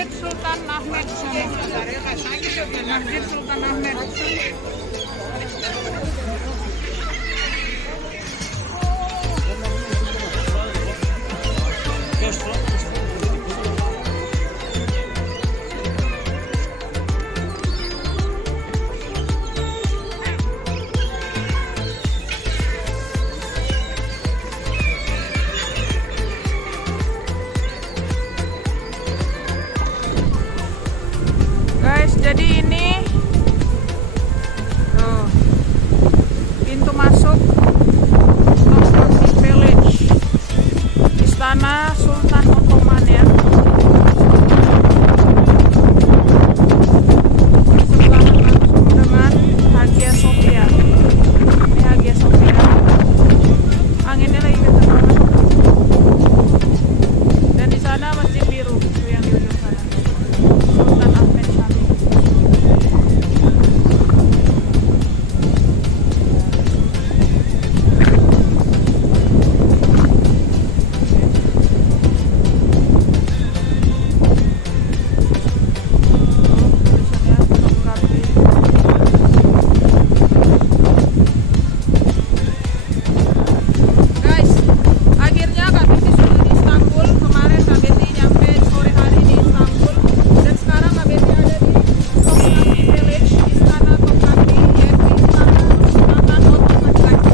Masjid Sultan Ahmed. Masjid Sultan Ahmed. Guys, jadi ini tuh pintu masuk Topkapi Village, Istana Sultan Ottoman ya. Sebelah langsung dengan Hagia Sophia. Ini Hagia Sophia. Anginnya lagi kencang banget. Dan di sana Masjid Biru itu yang di ujung sana. Sultan Ahmed Shami. Guys, akhirnya kami sudah di Istanbul. Kemarin KBT nyampe sore hari di Istanbul, dan sekarang KBT ada di Topkapi Village, Istana Topkapi, yaitu Istana Sultan Ottoman guys.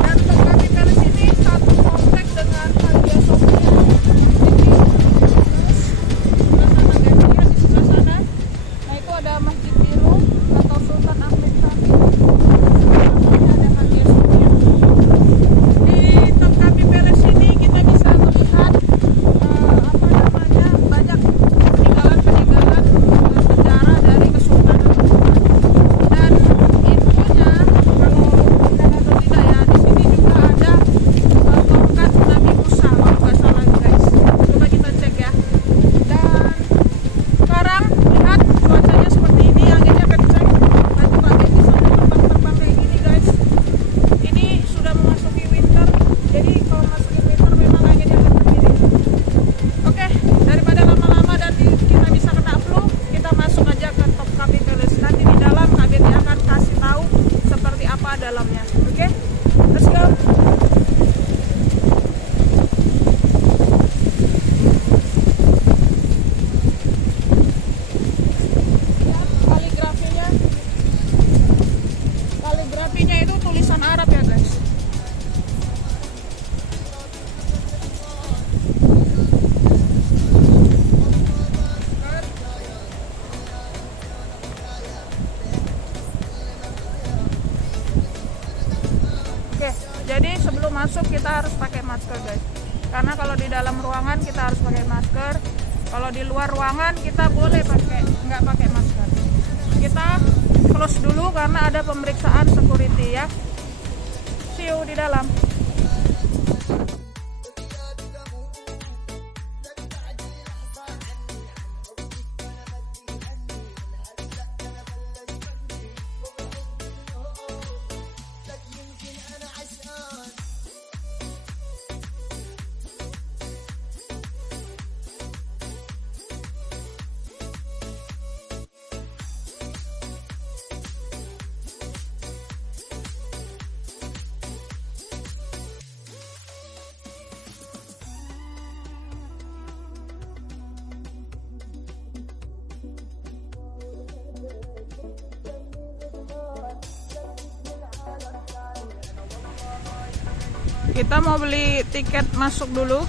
Dan Topkapi Village ini satu komplek dengan Hagia Sophia. Di sebelah sana, nah itu ada Masjid Biru atau Sultan Ahmed Shami. Ada Hagia Sophia. Di Topkapi Palace ini kita bisa melihat banyak peninggalan-peninggalan sejarah dari Kesultanan Ottoman. Dan infonya, kalau benar atau tidak ya, di sini juga ada tongkat Nabi Musa kalau nggak salah guys. Coba kita cek ya. Dan sekarang lihat cuacanya seperti ini, anginnya kencang. Baju pakai di sana terbang-terbang kayak gini guys. Ini sudah memasuki winter, jadi kalau masukin winter memang anginnya akan berdiri. Oke, daripada lama-lama dan kita bisa kena flu, kita masuk aja ke Topkapi Palace. Nanti di dalam KBT akan kasih tahu seperti apa dalamnya. Oke, let's go. Kaligrafinya itu tulisan Arab ya guys. Oke, jadi sebelum masuk kita harus pakai masker guys. Karena kalau di dalam ruangan kita harus pakai masker. Kalau di luar ruangan kita boleh nggak pakai masker. Kita close dulu karena ada pemeriksaan security ya. See you di dalam. Kita mau beli tiket masuk dulu.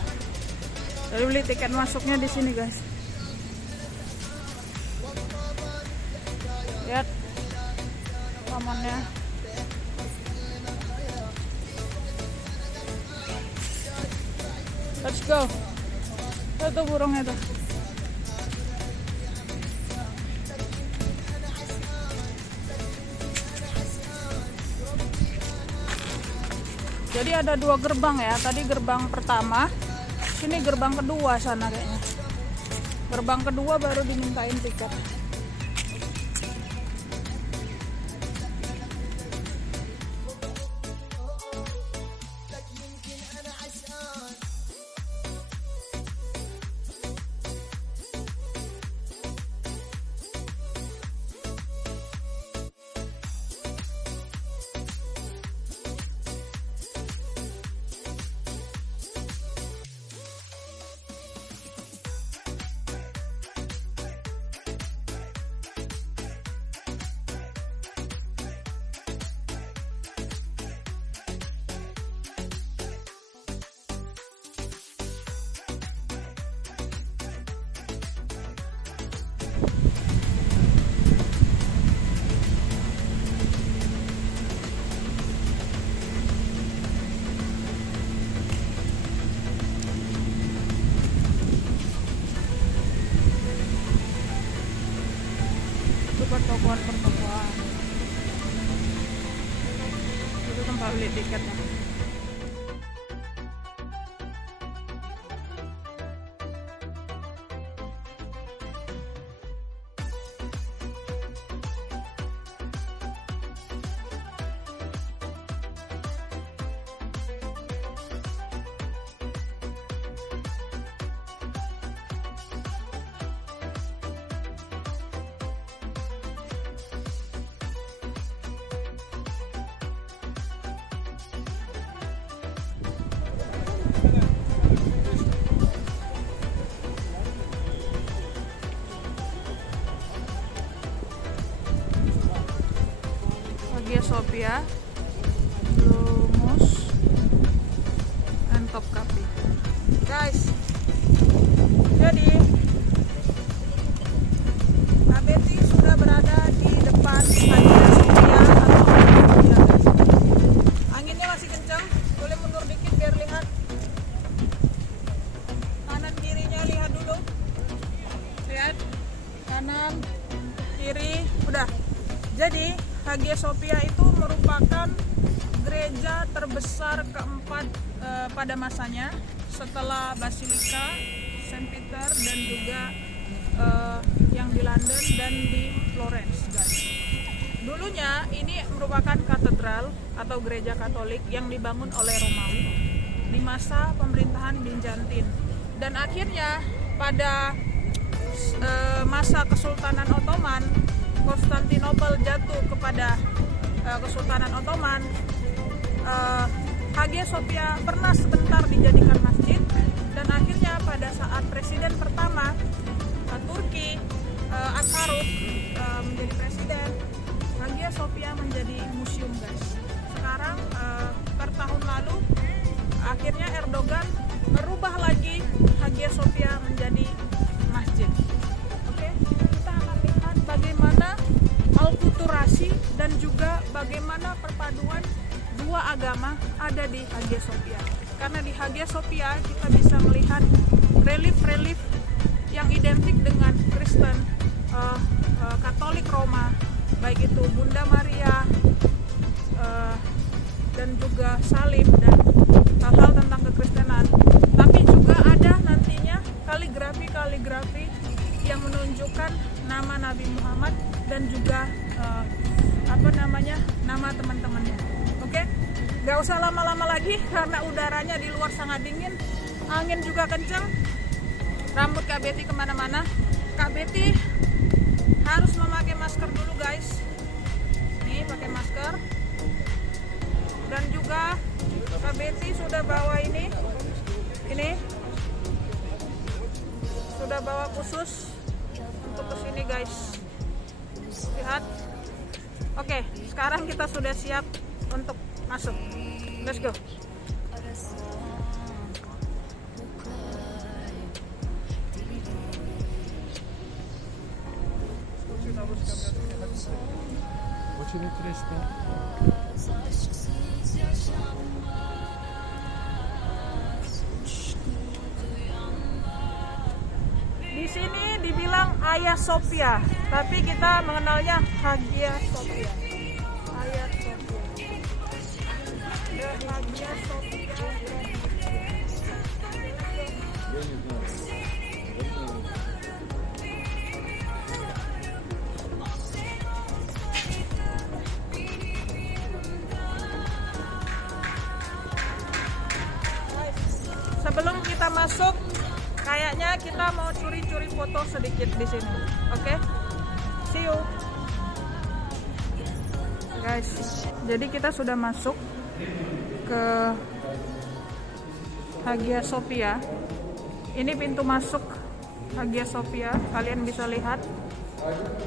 Jadi beli tiket masuknya di sini guys. Lihat tamannya. Let's go. Itu burungnya tuh. Jadi ada dua gerbang ya. Tadi gerbang pertama, sini gerbang kedua sana kayaknya. Gerbang kedua baru dimintain tiket. tiketnya. Hagia Sophia, Lumus, and Topkapi. Guys, jadi Kak Betty sudah berada di depan Hagia Sophia atau Hagia Sophia, guys. Anginnya masih kencang, boleh mundur dikit biar lihat. Kanan kirinya lihat dulu. Lihat, kanan, kiri, udah. Jadi Hagia Sophia itu merupakan gereja terbesar keempat pada masanya setelah Basilika Saint Peter dan juga yang di London dan di Florence, guys. Dulunya ini merupakan katedral atau gereja Katolik yang dibangun oleh Romawi di masa pemerintahan Bizantin, dan akhirnya pada masa Kesultanan Ottoman, Konstantinopel jatuh kepada Kesultanan Ottoman. Hagia Sophia pernah sebentar dijadikan masjid, dan akhirnya pada saat presiden pertama Turki Atatürk menjadi presiden, Hagia Sophia menjadi museum, guys. Sekarang per tahun lalu akhirnya Erdogan merubah lagi Hagia Sophia menjadi masjid. Oke, kita akan lihat bagaimana alkulturasi dan juga bagaimana perpaduan dua agama ada di Hagia Sophia. Karena di Hagia Sophia kita bisa melihat relief-relief yang identik dengan Kristen, Katolik Roma, baik itu Bunda Maria dan juga salib dan hal-hal tentang kekristenan. Tapi juga ada nantinya kaligrafi yang menunjukkan nama Nabi Muhammad dan juga nama teman-temannya. Oke, gak usah lama-lama lagi karena udaranya di luar sangat dingin, angin juga kencang. Rambut Kak Betty kemana-mana. Kak Betty harus memakai masker dulu, guys. Nih, pakai masker. Dan juga Kak Betty sudah bawa ini sudah bawa khusus untuk kesini, guys. Lihat. Oke, sekarang kita sudah siap untuk masuk. Let's go. Очень интересно. Di sini dibilang Hagia Sophia, tapi kita mengenalnya Hagia Sophia. Hagia Sophia. Hagia Sophia. Sebelum kita masuk, kayaknya kita mau curi-curi foto sedikit di sini. Oke? See you. Guys, jadi kita sudah masuk ke Hagia Sophia. Ini pintu masuk Hagia Sophia, kalian bisa lihat.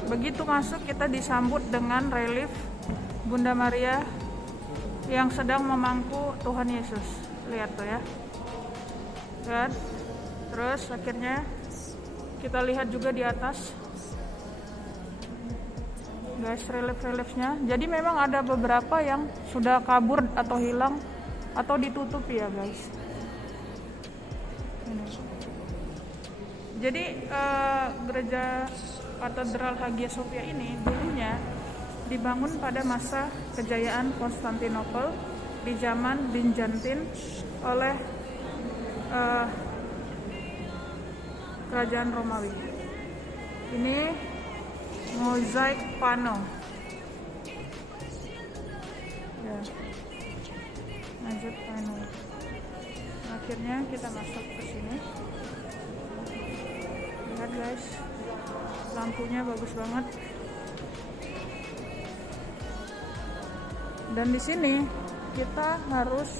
Begitu masuk kita disambut dengan relief Bunda Maria yang sedang memangku Tuhan Yesus. Lihat tuh ya. Lihat. Terus akhirnya kita lihat juga di atas, guys, relief-reliefnya. Jadi memang ada beberapa yang sudah kabur atau hilang atau ditutupi ya, guys. Ini. Jadi gereja Katedral Hagia Sophia ini dulunya dibangun pada masa kejayaan Konstantinopel di zaman Bizantin oleh kerajaan Romawi. Ini mozaik pano. Ya. Lanjut pano. Akhirnya kita masuk ke sini. Lihat guys, lampunya bagus banget. Dan di sini kita harus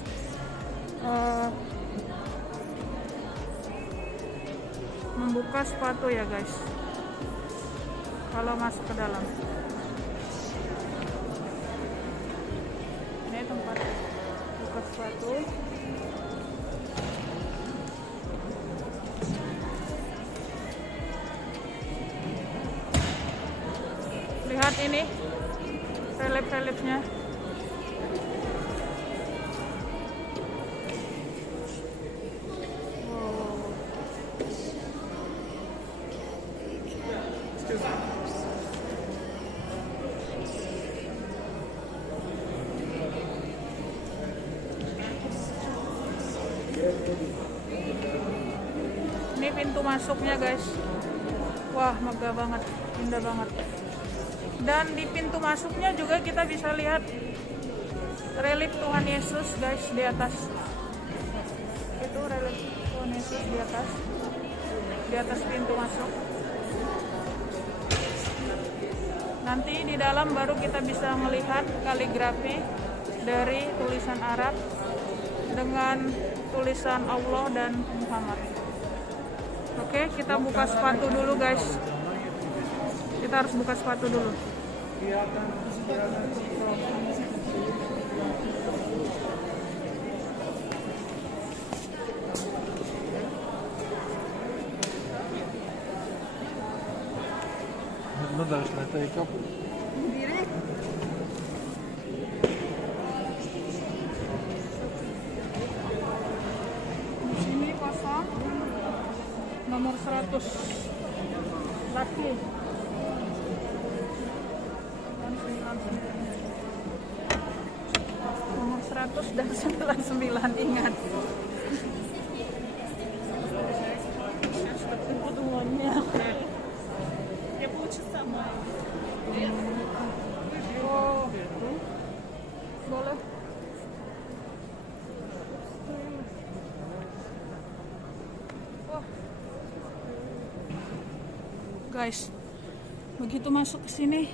membuka sepatu ya guys, kalau masuk ke dalam. Ini tempat buka sepatu. Lihat ini relief-reliefnya. Ini pintu masuknya guys. Wah, megah banget, indah banget. Dan di pintu masuknya juga kita bisa lihat relief Tuhan Yesus guys di atas. Itu relief Tuhan Yesus di atas pintu masuk. Nanti di dalam baru kita bisa melihat kaligrafi dari tulisan Arab dengan tulisan Allah dan Muhammad. Oke, kita buka sepatu dulu guys. Kita harus buka sepatu dulu. No daš na taj kap. Di sini kosong. Nomor 100 laki. Nomor 100 dan 99 ingat. Oh, boleh. Guys, begitu masuk ke sini,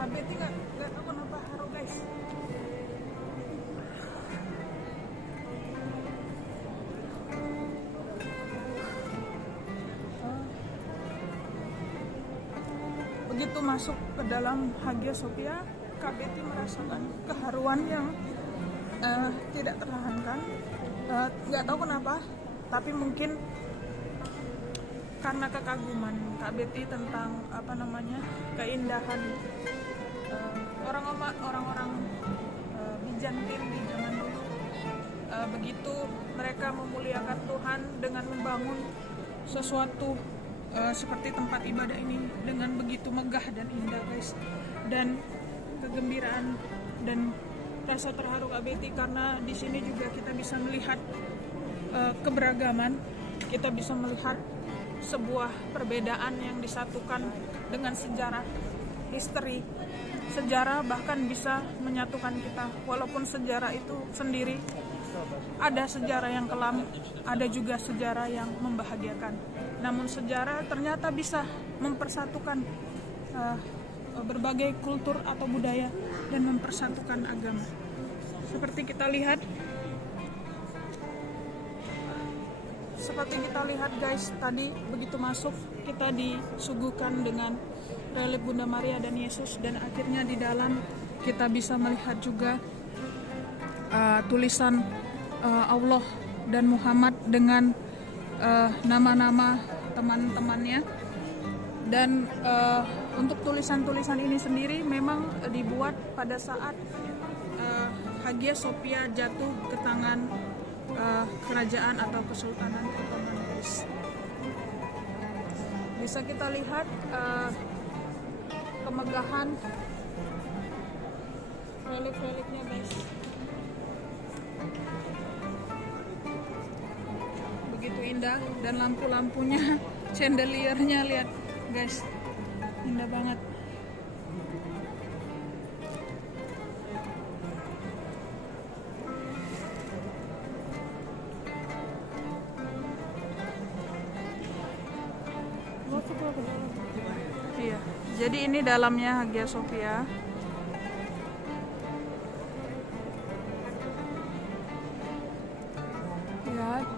KBT nggak tahu kenapa haru guys. Begitu masuk ke dalam Hagia Sophia, KBT merasakan keharuan yang tidak tertahankan. Nggak tahu kenapa, tapi mungkin karena kekaguman KBT tentang keindahan orang-orang Bizantin di zaman dulu. Begitu mereka memuliakan Tuhan dengan membangun sesuatu seperti tempat ibadah ini dengan begitu megah dan indah guys. Dan kegembiraan dan rasa terharu KBT karena di sini juga kita bisa melihat keberagaman, kita bisa melihat sebuah perbedaan yang disatukan dengan sejarah, history, sejarah bahkan bisa menyatukan kita. Walaupun sejarah itu sendiri ada sejarah yang kelam, ada juga sejarah yang membahagiakan. Namun sejarah ternyata bisa mempersatukan berbagai kultur atau budaya dan mempersatukan agama. Seperti kita lihat guys, tadi begitu masuk kita disuguhkan dengan relief Bunda Maria dan Yesus, dan akhirnya di dalam kita bisa melihat juga tulisan Allah dan Muhammad dengan nama-nama teman-temannya. Dan untuk tulisan-tulisan ini sendiri memang dibuat pada saat Hagia Sophia jatuh ke tangan kerajaan atau Kesultanan Ottoman, guys. Bisa kita lihat kemegahan relik-reliknya, guys. Begitu indah, dan lampu-lampunya, chandeliernya, lihat guys, indah banget. Iya, jadi ini dalamnya Hagia Sophia. Lihat.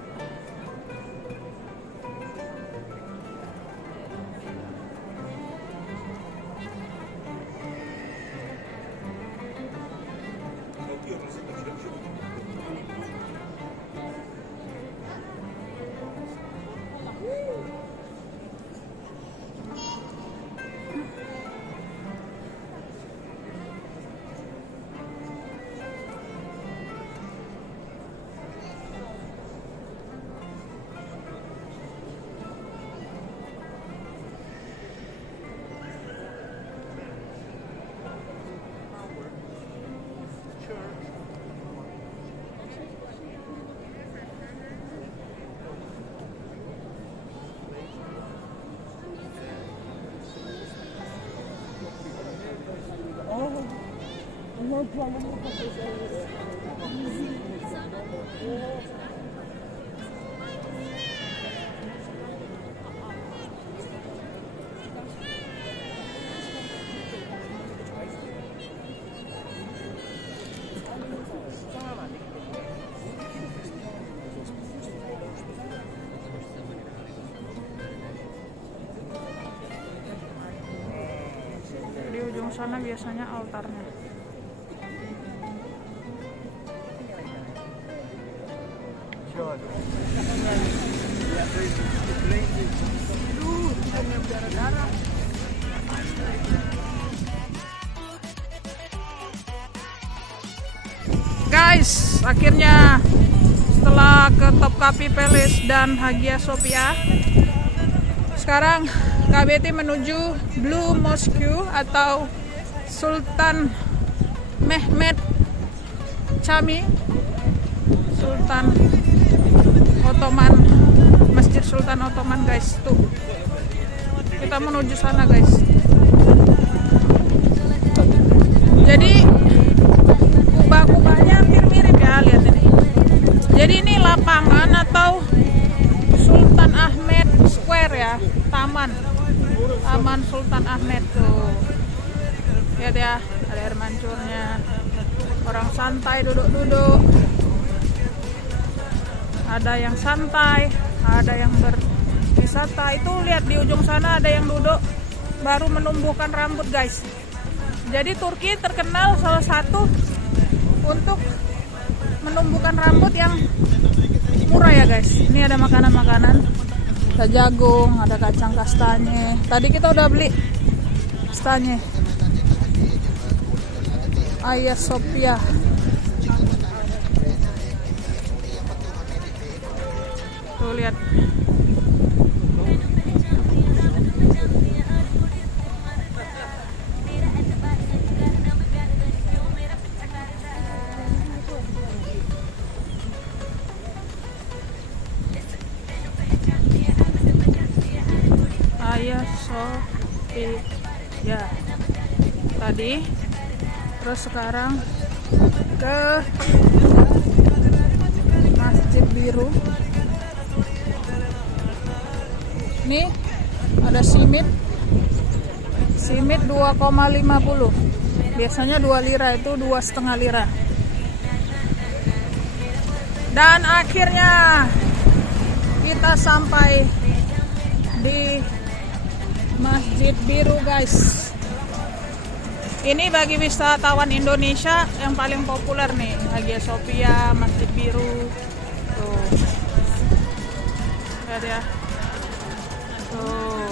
Di ujung sana biasanya altarnya. Guys, akhirnya setelah ke Topkapi Palace dan Hagia Sophia, sekarang KBT menuju Blue Mosque atau Sultan Mehmet Cami, Sultan Ottoman, Masjid Sultan Ottoman, guys. Tuh, kita menuju sana, guys. Jadi kubah-kubahnya hampir mirip ya, lihat ini. Jadi ini lapangan atau Sultan Ahmed Square ya, taman Sultan Ahmed tuh. Lihat ya, ada air mancurnya, orang santai duduk-duduk. Ada yang santai, ada yang berwisata. Itu lihat di ujung sana ada yang duduk baru menumbuhkan rambut, guys. Jadi Turki terkenal salah satu untuk menumbuhkan rambut yang murah ya, guys. Ini ada makanan-makanan, ada jagung, ada kacang kastanye. Tadi kita udah beli kastanye. Hagia Sophia. Tuh lihat. Hagia Sophia tadi, terus sekarang ke Masjid Biru. Nih ada simit 2,50. Biasanya 2 lira, itu 2,5 lira. Dan akhirnya kita sampai di Masjid Biru, guys. Ini bagi wisatawan Indonesia yang paling populer nih, Hagia Sophia, Masjid Biru. Tuh. Lihat ya. Tuh.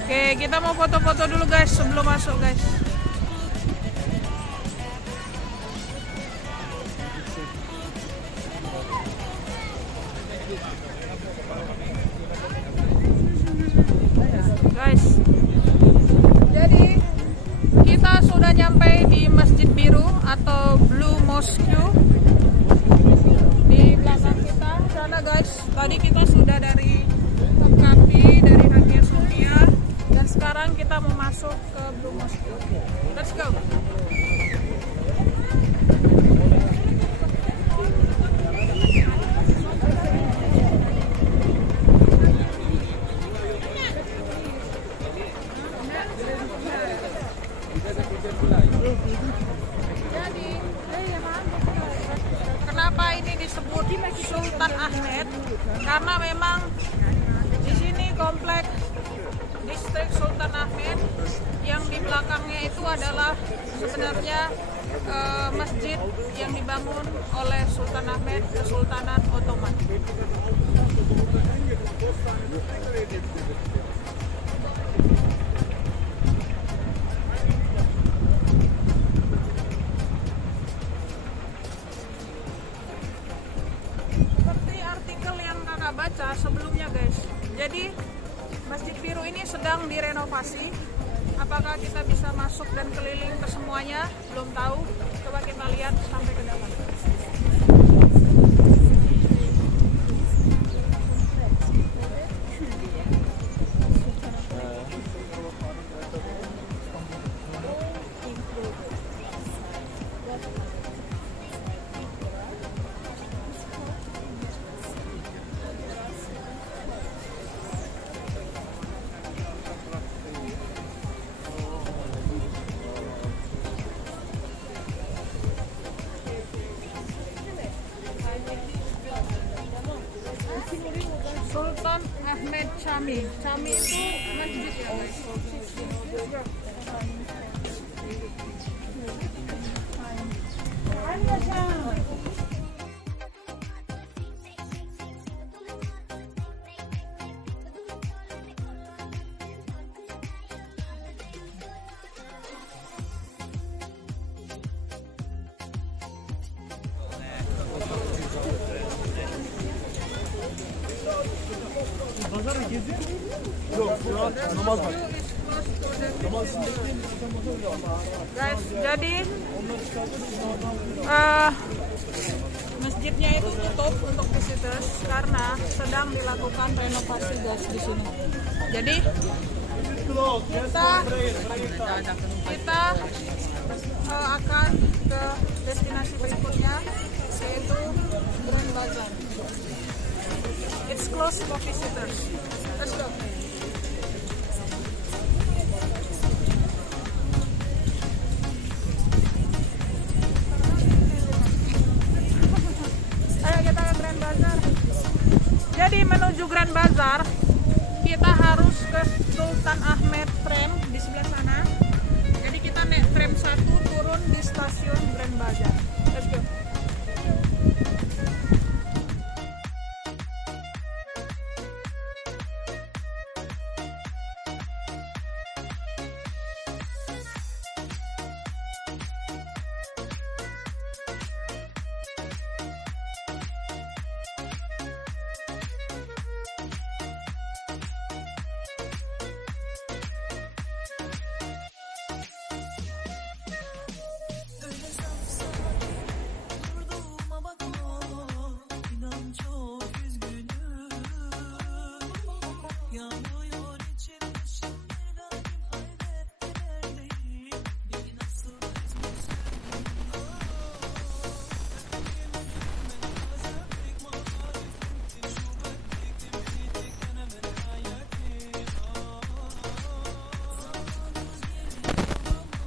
Oke, kita mau foto-foto dulu, guys, sebelum masuk, guys. Mosque di belakang kita sana guys. Tadi kita sudah dari Topkapi, dari Hagia Sophia, dan sekarang kita mau masuk ke Blue Mosque. Let's go. Jadi, kenapa ini disebut Sultan Ahmed? Karena memang di sini komplek distrik Sultan Ahmed, yang di belakangnya itu adalah sebenarnya masjid yang dibangun oleh Sultan Ahmed, Kesultanan Ottoman. Seperti artikel yang kakak baca sebelumnya guys, jadi Masjid Biru ini sedang direnovasi. Apakah kita bisa masuk dan keliling ke semuanya? Belum tahu. Coba kita lihat sampai ke dalam. Sultan Ahmed Chami. Chami itu masjid ya guys. Pazara geziyor mu? Yok, namaz var. Guys, jadi masjidnya itu tutup untuk visitors karena sedang dilakukan renovasi guys di sini. Jadi kita akan ke destinasi berikutnya, yaitu Grand Bazaar. It's closed for visitors. Let's go. Ayo kita ke Grand Bazaar. Jadi menuju Grand Bazaar kita harus ke Sultan Ahmed tram di sebelah sana. Jadi kita naik tram 1 turun di stasiun Grand Bazaar. Let's go.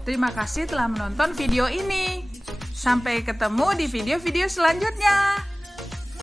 Terima kasih telah menonton video ini. Sampai ketemu di video-video selanjutnya.